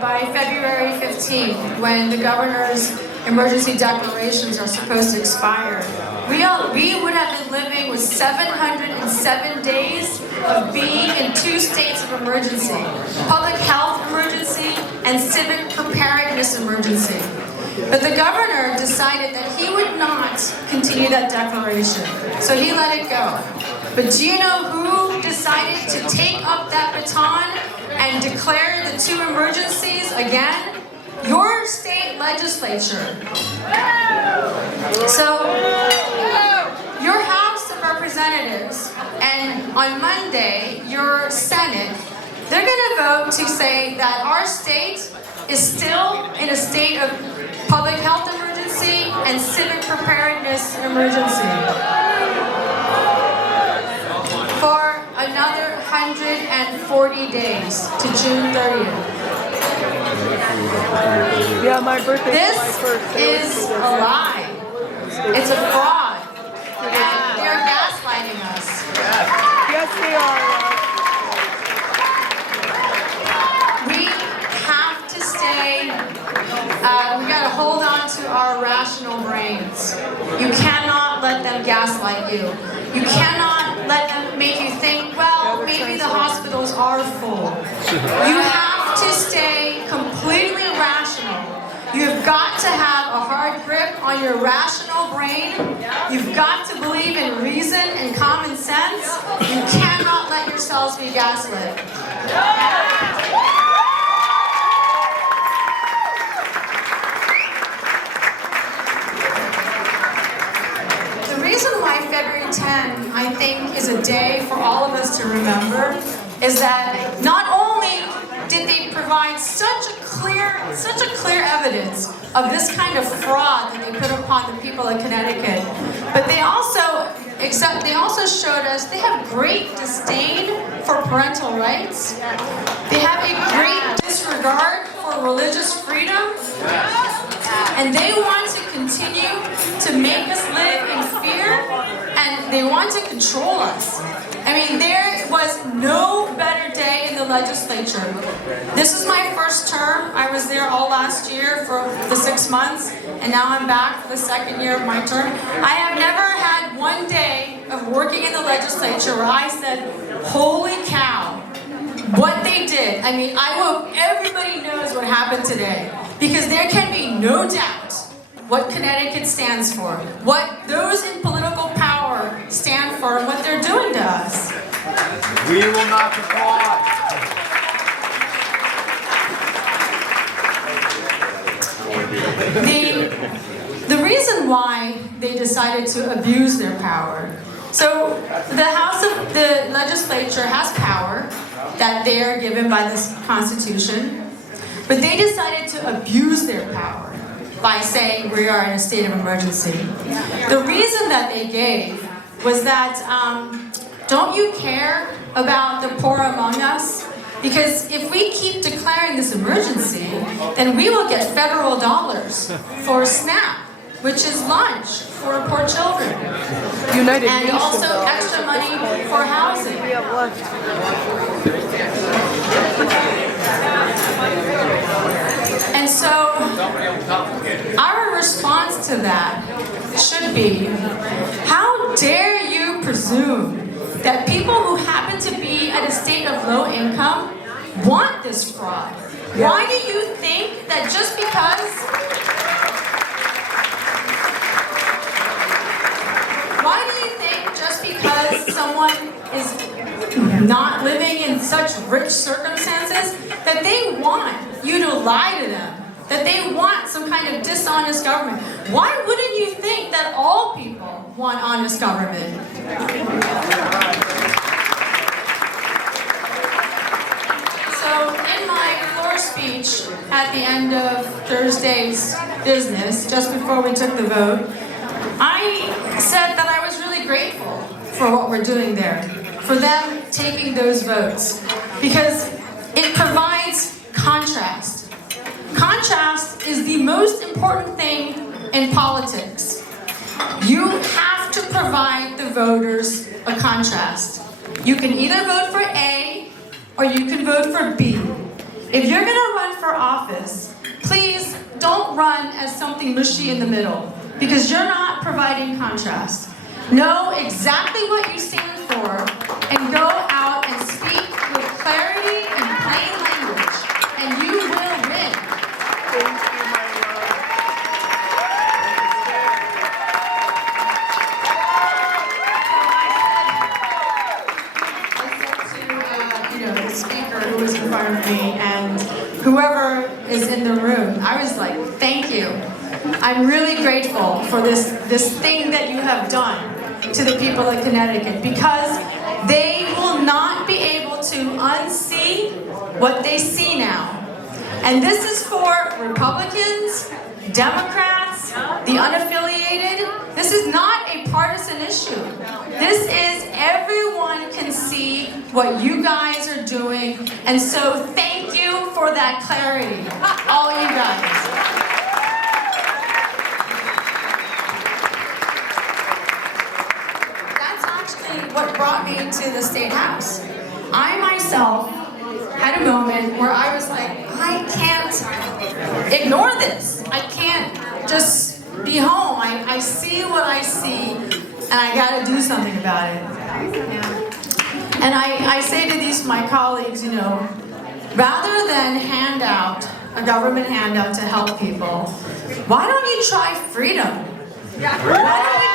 by February 15th, when the governor's emergency declarations are supposed to expire, we would have been living with 707 days of being in 2 states of emergency: public health emergency and civic preparedness emergency. But the governor decided that he would not continue that declaration, so he let it go. But do you know who decided to take up that baton and declare the 2 emergencies again? Your state legislature. So, your House of Representatives and on Monday, your Senate, they're going to vote to say that our state is still in a state of public health emergency and civic preparedness emergency for another 140 days to June 30th. Yeah, my birthday. This is a lie. It's a fraud. And they're gaslighting us. Yes, they are. We have to stay, we got to hold on to our rational brains. You cannot let them gaslight you. You cannot let them make you think, well, maybe the hospitals are full. You have to stay completely rational. You've got to have a hard grip on your rational brain. You've got to believe in reason and common sense. You cannot let yourselves be gaslit. The reason why February 10, I think, is a day for all of us to remember is that not only did they provide such a clear evidence of this kind of fraud that they put upon the people of Connecticut, but they also showed us they have great disdain for parental rights. They have a great disregard for religious freedom, and they want to continue to make us live in fear, and they want to control us. I mean, there was no better day in the legislature. This is my first term. I was there all last year for the 6 months, and now I'm back for the second year of my term. I have never had one day of working in the legislature where I said, holy cow, what they did. I mean, I hope everybody knows what happened today, because there can be no doubt what Connecticut stands for, what those in political power stand for, and what they're doing to us. We will not be caught. The reason why they decided to abuse their power. So the legislature has power that they are given by this Constitution, but they decided to abuse their power by saying we are in a state of emergency. The reason that they gave was that, don't you care about the poor among us? Because if we keep declaring this emergency, then we will get federal dollars for SNAP, which is lunch for poor children. United and Nations also dollars. extra money for housing. We have lunch. And so, our response to that should be, how dare you presume that people who happen to be at a state of low income want this fraud? Why do you think that just because someone is not living in such rich circumstances, that they want you to lie to them, that they want some kind of dishonest government? Why wouldn't you think that all people want honest government? So in my floor speech at the end of Thursday's business, just before we took the vote, I said that I was really grateful for what we're doing there, for them taking those votes, because it provides contrast. Contrast is the most important thing in politics. You have to provide the voters a contrast. You can either vote for A or you can vote for B. if you're gonna run for office, please don't run as something mushy in the middle, because you're not providing contrast. Know exactly what you stand for and go out and speak with clarity and plain language, and you will win. Thank you, my love. I said to the speaker who was in front of me and whoever is in the room, I was like, thank you. I'm really grateful for this thing that you have done to the people of Connecticut, because they will not be able to unsee what they see now. And this is for Republicans, Democrats, the unaffiliated. This is not a partisan issue. This is everyone can see what you guys are doing. And so thank you for that clarity, all you guys. What brought me to the State House. I myself had a moment where I was like, I can't ignore this. I can't just be home. I see what I see, and I got to do something about it. And I say to my colleagues, rather than hand out a government handout to help people, why don't you try freedom? Why don't you